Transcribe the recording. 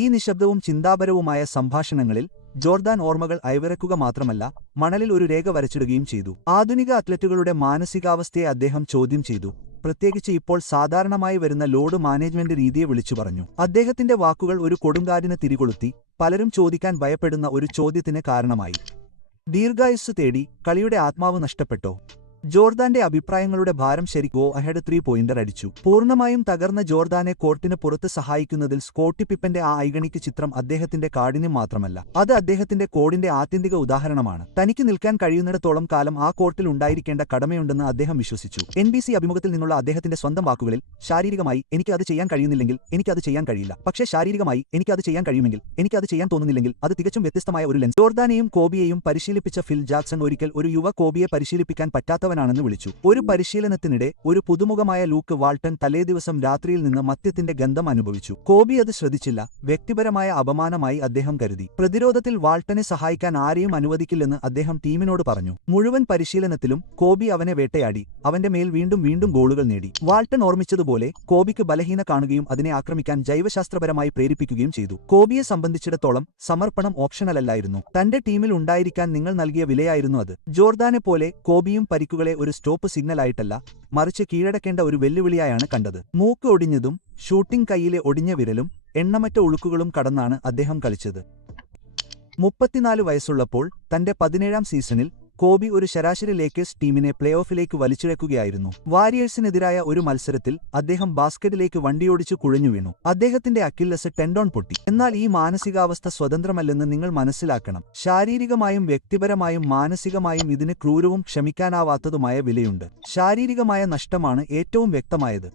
ഈ നിശബ്ദവും ചിന്താപരവുമായ സംഭാഷണങ്ങളിൽ ജോർദാൻ ഓർമ്മകൾ അയവിറക്കുക മാത്രമല്ല, മണലിൽ ഒരു രേഖ വരച്ചിടുകയും ചെയ്തു. ആധുനിക അത്ലറ്റുകളുടെ മാനസികാവസ്ഥയെ അദ്ദേഹം ചോദ്യം ചെയ്തു, പ്രത്യേകിച്ച് ഇപ്പോൾ സാധാരണമായി വരുന്ന ലോഡ് മാനേജ്മെന്റ് രീതിയെ വിളിച്ചു പറഞ്ഞു. അദ്ദേഹത്തിന്റെ വാക്കുകൾ ഒരു കൊടുങ്കാറ്റിന് തിരികൊളുത്തി, പലരും ചോദിക്കാൻ ഭയപ്പെടുന്ന ഒരു ചോദ്യത്തിന് കാരണമായി. ദീർഘായുസ്സ് തേടി കളിയുടെ ആത്മാവ് നഷ്ടപ്പെട്ടോ? ജോർദാന്റെ അഭിപ്രായങ്ങളുടെ ഭാരം ശരിക്കോ അഹെഡ് 3-പോയിന്റർ അടിച്ചു. പൂർണ്ണമായും തകർന്ന ജോർദാനെ കോർട്ടിന് പുറത്ത് സഹായിക്കുന്നതിൽ സ്കോട്ടി പിപ്പന്റെ ആ ഐഗണിക് ചിത്രം അദ്ദേഹത്തിന്റെ കാഠിന്യം മാത്രമല്ല, അത് അദ്ദേഹത്തിന്റെ കോഡിന്റെ ആത്യന്തിക ഉദാഹരണമാണ്. തനിക്ക് നിൽക്കാൻ കഴിയുന്നിടത്തോളം കാലം ആ കോർട്ടിൽ ഉണ്ടായിരിക്കേണ്ട കടമയുണ്ടെന്ന് അദ്ദേഹം വിശ്വസിച്ചു. NBC അഭിമുഖത്തിൽ നിന്നുള്ള അദ്ദേഹത്തിന്റെ സ്വന്തം വാക്കുകളിൽ, ശാരീരികമായി എനിക്ക് അത് ചെയ്യാൻ കഴിയുന്നില്ലെങ്കിൽ എനിക്ക് അത് ചെയ്യാൻ കഴിയില്ല, പക്ഷേ ശാരീരികമായി എനിക്ക് അത് ചെയ്യാൻ കഴിയുമെങ്കിൽ എനിക്ക് അത് ചെയ്യാൻ തോന്നുന്നില്ലെങ്കിൽ അത് തികച്ചും വ്യത്യസ്തമായ ഒരു ലെൻസ്. ജോർദാനെയും കോബിയെയും പരിശീലിപ്പിച്ച ഫിൽ ജാക്സൺ ഒരിക്കൽ ഒരു യുവ കോബിയെ പരിശീലിപ്പിക്കാൻ പറ്റാത്തവനാണെന്ന് വിളിച്ചു. ഒരു പരിശീലനത്തിനിടെ ഒരു പുതുമുഖമായ ലൂക്ക് വാൾട്ടൺ തലേദിവസം രാത്രിയിൽ നിന്ന് മദ്യത്തിന്റെ ഗന്ധം അനുഭവിച്ചു. കോബി അത് ശ്രദ്ധിച്ചില്ല. വ്യക്തിപരമായ അപമാനമായി അദ്ദേഹം കരുതി. പ്രതിരോധത്തിൽ വാൾട്ടനെ സഹായിക്കാൻ ആരെയും അനുവദിക്കില്ലെന്ന് അദ്ദേഹം ടീമിനോട് പറഞ്ഞു. മുഴുവൻ പരിശീലനത്തിലും കോബി അവനെ വേട്ടയാടി, അവന്റെ മേൽ വീണ്ടും വീണ്ടും ഗോളുകൾ നേടി. വാൾട്ടൺ ഓർമ്മിച്ചതുപോലെ കോബിക്ക് ബലഹീന കാണുകയും അതിനെ ആക്രമിക്കാൻ ജൈവശാസ്ത്രപരമായി പ്രേരിപ്പിക്കുകയും ചെയ്തു. കോബിയെ സംബന്ധിച്ചിടത്തോളം സമർപ്പണം ഓപ്ഷണലല്ലായിരുന്നു, തന്റെ ടീമിൽ ഉണ്ടായിരിക്കാൻ നിങ്ങൾ നൽകിയ വിലയായിരുന്നു അത്. ജോർദാനെ പോലെ കോബിയും പരിക്കുകളെ ഒരു സ്റ്റോപ്പ് സിഗ്നലായിട്ടല്ല, മറിച്ച് കീഴടക്കേണ്ട ഒരു വെല്ലുവിളിയായാണ് കണ്ടത്. മൂക്ക് ഒടിഞ്ഞതും ഷൂട്ടിംഗ് കൈയിലെ ഒടിഞ്ഞ വിരലും എണ്ണമറ്റ ഉളുക്കുകളും കടന്നാണ് അദ്ദേഹം കളിച്ചത്. 34 വയസ്സുള്ളപ്പോൾ തന്റെ 17ാം സീസണിൽ കോബി ഒരു ശരാശരി ലേക്കേഴ്സ് ടീമിനെ പ്ലേഓഫിലേക്ക് വലിച്ചിഴക്കുകയായിരുന്നു. വാരിയേഴ്സിനെതിരായ ഒരു മത്സരത്തിൽ അദ്ദേഹം ബാസ്കറ്റിലേക്ക് വണ്ടിയോടിച്ചു കുഴഞ്ഞു വീണു. അദ്ദേഹത്തിന്റെ അക്കില്ലസ് ടെൻഡോൺ പൊട്ടി. എന്നാൽ ഈ മാനസികാവസ്ഥ സ്വതന്ത്രമല്ലെന്ന് നിങ്ങൾ മനസ്സിലാക്കണം. ശാരീരികമായും വ്യക്തിപരമായും മാനസികമായും ഇതിന് ക്രൂരവും ക്ഷമിക്കാനാവാത്തതുമായ വിലയുണ്ട്. ശാരീരികമായ നഷ്ടമാണ് ഏറ്റവും വ്യക്തമായത്.